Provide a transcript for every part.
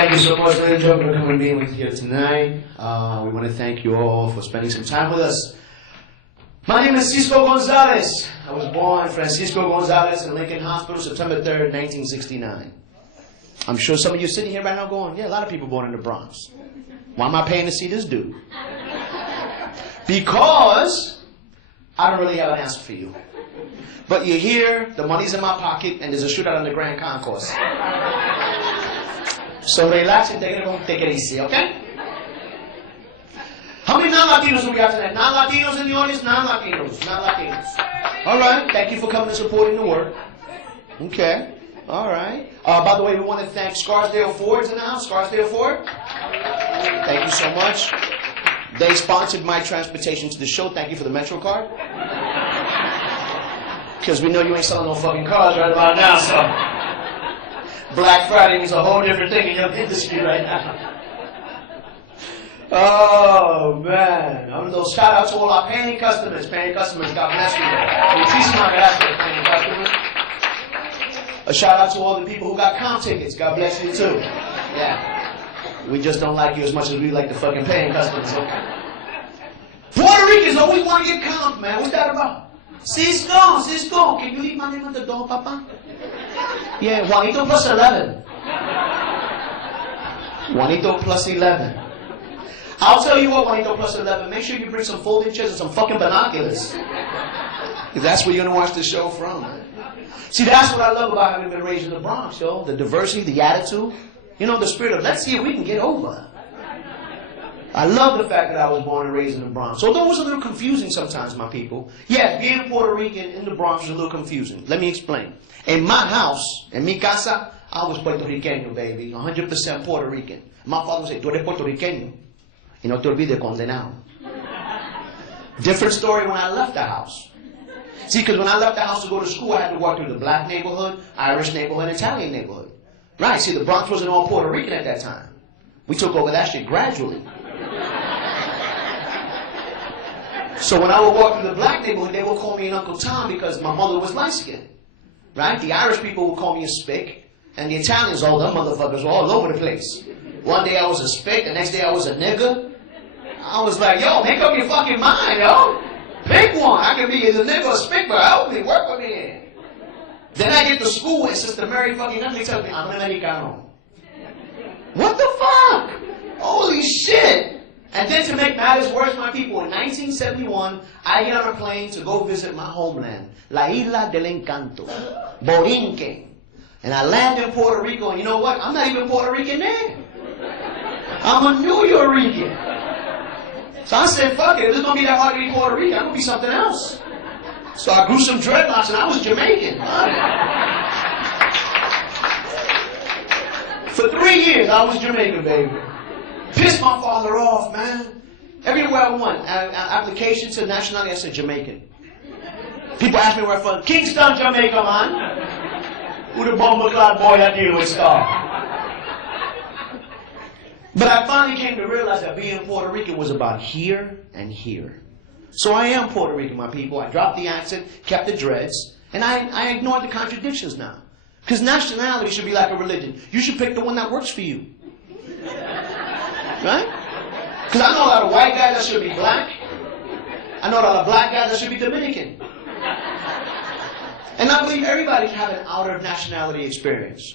thank you so much, ladies and gentlemen, for coming and being with us here tonight. We want to thank you all for spending some time with us. My name is Cisco Gonzales. I was born Francisco Gonzales in Lincoln Hospital, September 3rd, 1969. I'm sure some of you sitting here right now going, yeah, a lot of people born in the Bronx. Why am I paying to see this dude? Because I don't really have an answer for you. But you're here, the money's in my pocket, and there's a shootout on the Grand Concourse. So relax and take it easy, okay? How many non-Latinos do we have tonight? Non-Latinos in the audience? Non-Latinos. Non-Latinos. All right. Thank you for coming and supporting the work. Okay. All right. By the way, we want to thank Scarsdale Ford's in the house. Scarsdale Ford. Thank you so much. They sponsored my transportation to the show. Thank you for the Metro card. Because we know you ain't selling no fucking cars right about now, so Black Friday means a whole different thing in your industry right now. Oh, man. Shout out to all our paying customers. Paying customers, God bless you. Muchísimas gracias, paying customers. A shout out to all the people who got comp tickets. God bless you, too. Yeah. We just don't like you as much as we like the fucking paying customers, okay? Puerto Ricans always want to get comp, man. What's that about? Cisco, can you leave my name at the door, Papa? Yeah, Juanito plus 11. Juanito plus 11. I'll tell you what, Juanito plus 11, make sure you bring some folding chairs and some fucking binoculars. Because that's where you're going to watch the show from. See, that's what I love about having been raised in the Bronx, yo. The diversity, the attitude. You know, the spirit of, let's see if we can get over. I love the fact that I was born and raised in the Bronx. Although it was a little confusing sometimes, my people. Yeah, being Puerto Rican in the Bronx was a little confusing. Let me explain. In my house, in mi casa, I was Puerto Riqueño, baby. 100% Puerto Rican. My father would say, tú eres Puerto Riqueño. Y no te olvides condenado. Different story when I left the house. See, because when I left the house to go to school, I had to walk through the black neighborhood, Irish neighborhood, Italian neighborhood. Right, see, the Bronx wasn't all Puerto Rican at that time. We took over that shit gradually. So when I would walk through the black neighborhood, they would call me an Uncle Tom because my mother was light-skinned. Right? The Irish people would call me a spick, and the Italians, all them motherfuckers were all over the place. One day I was a spick, the next day I was a nigga. I was like, yo, make up your fucking mind, yo. Pick one. I can be either nigga or spick, but help me, work with me. Then I get to school and Sister Mary fucking Ugly tells me, I'm an Americano. What the fuck? Holy shit. And then to make matters worse, my people, in 1971, I get on a plane to go visit my homeland, La Isla del Encanto, Borinquen. And I land in Puerto Rico, and you know what? I'm not even Puerto Rican there. I'm a New Yorican. So I said, fuck it, if it's going to be that hard to be Puerto Rican, I'm going to be something else. So I grew some dreadlocks, and I was Jamaican. For 3 years, I was Jamaican, baby. Pissed my father off, man. Everywhere I went, application to nationality, I said Jamaican. People ask me where I'm from. Kingston, Jamaica, man. Who the bumbleclad boy that deal with star? But I finally came to realize that being Puerto Rican was about here and here. So I am Puerto Rican, my people. I dropped the accent, kept the dreads, and I ignored the contradictions now. Because nationality should be like a religion. You should pick the one that works for you. Right? Because I know a lot of white guys that should be black. I know a lot of black guys that should be Dominican. And I believe everybody should have an out-of-nationality experience.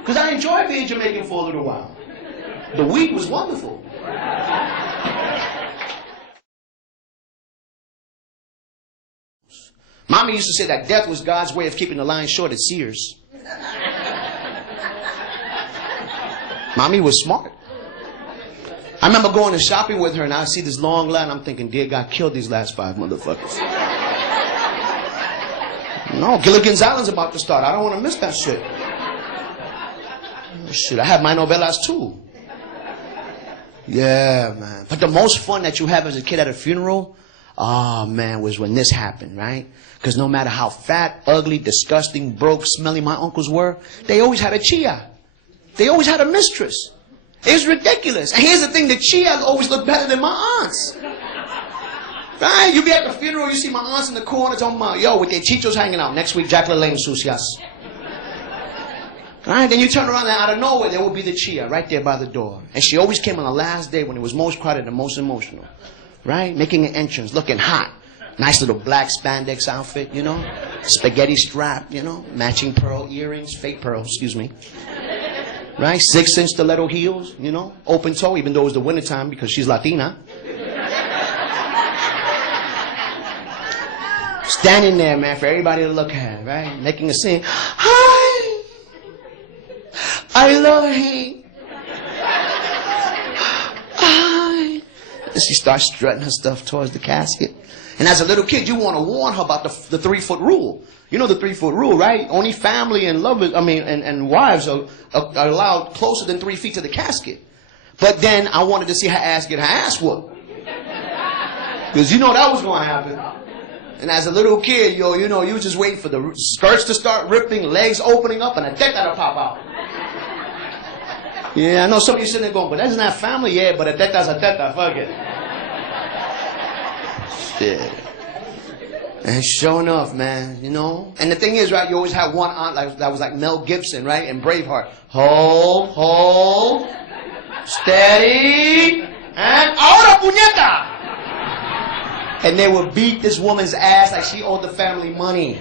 Because I enjoyed being Jamaican for a little while. The week was wonderful. Mommy used to say that death was God's way of keeping the line short at Sears. Mommy was smart. I remember going to shopping with her and I see this long line. I'm thinking, dear God, kill these last 5 motherfuckers. No, Gilligan's Island's about to start. I don't want to miss that shit. Oh, shit, I have my novellas too. Yeah, man. But the most fun that you have as a kid at a funeral, oh, man, was when this happened, right? Because no matter how fat, ugly, disgusting, broke, smelly my uncles were, they always had a chia. They always had a mistress. It was ridiculous. And here's the thing, the chias always look better than my aunts. Right? You be at the funeral, you see my aunts in the corner talking about, yo, with their chichos hanging out. Next week, Jack LaLanne sucias. Right? Then you turn around and out of nowhere, there would be the chia right there by the door. And she always came on the last day when it was most crowded and most emotional. Right? Making an entrance, looking hot. Nice little black spandex outfit, you know. Spaghetti strap, you know. Matching pearl earrings, fake pearls, excuse me. Right? 6-inch stiletto heels, you know. Open toe, even though it was the wintertime because she's Latina. Standing there, man, for everybody to look at, right? Making a scene. Hi! I love him. Hi! And she starts strutting her stuff towards the casket. And as a little kid, you want to warn her about the 3-foot rule. You know the 3-foot rule, right? Only family and lovers, and wives are allowed closer than 3 feet to the casket. But then I wanted to see her ass get her ass whooped. Because you know that was going to happen. And as a little kid, you know, you was just waiting for the skirts to start ripping, legs opening up, and a teta to pop out. Yeah, I know some of you sitting there going, but that's not family, yeah, but a teta's a teta, fuck it. Shit. And sure enough, man, you know. And the thing is, right, you always have one aunt that was like Mel Gibson, right, in Braveheart. Hold, steady, and ahora puñeta! And they would beat this woman's ass like she owed the family money.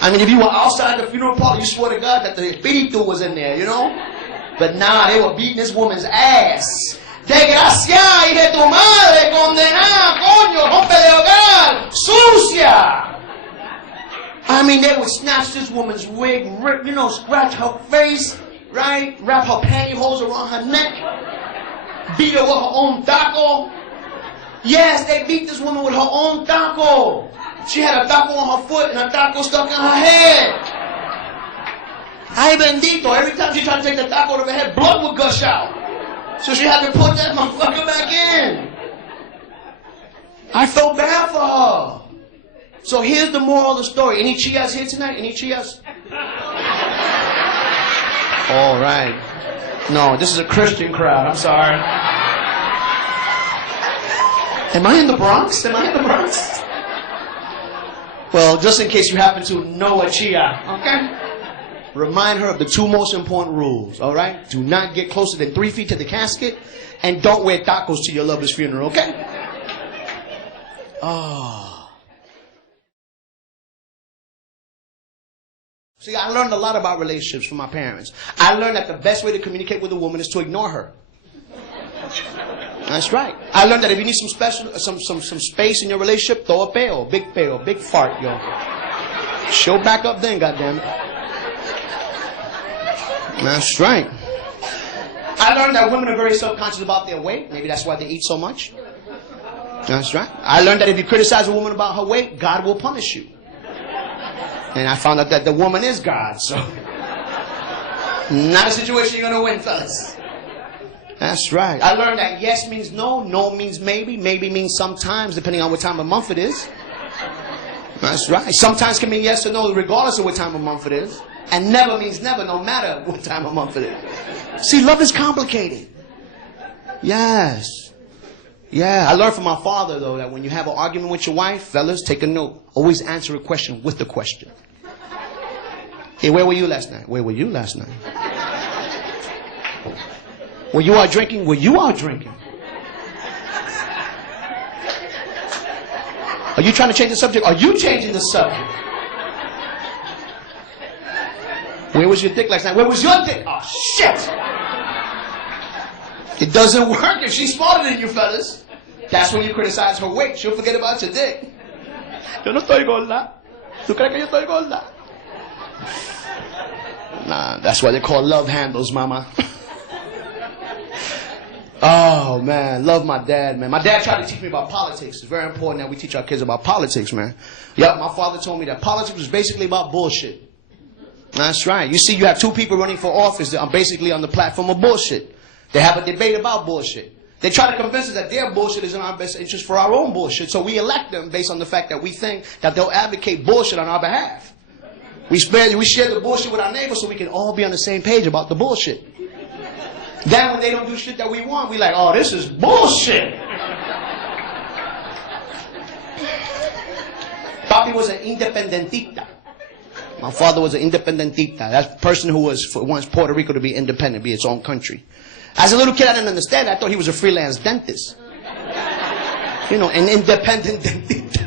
I mean, if you were outside the funeral parlor, you swear to God that the espíritu was in there, you know? But nah, they were beating this woman's ass. Desgraciada, hija de tu madre, condenada, coño, rompe de hogar, sucia. I mean, they would snatch this woman's wig, rip, you know, scratch her face, right? Wrap her pantyhose around her neck, beat her with her own taco. Yes, they beat this woman with her own taco. She had a taco on her foot and a taco stuck in her head. Ay bendito, every time she tried to take the taco out of her head, blood would gush out. So she had to put that motherfucker back in. I felt bad for her. So here's the moral of the story. Any chias here tonight? Any chias? All right. No, this is a Christian crowd. I'm sorry. Am I in the Bronx? Well, just in case you happen to know a chia, okay? Remind her of the 2 most important rules, all right? Do not get closer than 3 feet to the casket, and don't wear tacos to your lover's funeral, okay? Oh. See, I learned a lot about relationships from my parents. I learned that the best way to communicate with a woman is to ignore her. That's right. I learned that if you need some space in your relationship, throw a peo, big fart, yo. She'll back up then, goddammit. That's right. I learned that women are very self-conscious about their weight. Maybe that's why they eat so much. That's right. I learned that if you criticize a woman about her weight, God will punish you. And I found out that the woman is God, so not a situation you're going to win, fellas. That's right. I learned that yes means no, no means maybe, maybe means sometimes, depending on what time of month it is. That's right. Sometimes can mean yes or no, regardless of what time of month it is. And never means never, no matter what time of month it is. See, love is complicated. Yes. Yeah. I learned from my father, though, that when you have an argument with your wife, fellas, take a note. Always answer a question with the question. Hey, where were you last night? Where were you last night? Were you out drinking? Were you out drinking? Are you trying to change the subject? Are you changing the subject? Where was your dick last night? Where was your dick? Oh, shit! It doesn't work if she's smarter than you, fellas. That's when you criticize her weight. She'll forget about your dick. Yo no estoy gorda. ¿Tú crees que yo estoy gorda? Nah, that's why they call love handles, mama. Oh, man, love my dad, man. My dad tried to teach me about politics. It's very important that we teach our kids about politics, man. Yep, my father told me that politics was basically about bullshit. That's right. You see, you have 2 people running for office that are basically on the platform of bullshit. They have a debate about bullshit. They try to convince us that their bullshit is in our best interest for our own bullshit. So we elect them based on the fact that we think that they'll advocate bullshit on our behalf. We share the bullshit with our neighbors so we can all be on the same page about the bullshit. Then when they don't do shit that we want, we like, oh, this is bullshit. Papi was an independentista. My father was an independentista. That person who wants Puerto Rico to be independent, be its own country. As a little kid, I didn't understand. I thought he was a freelance dentist. You know, an independent dentist.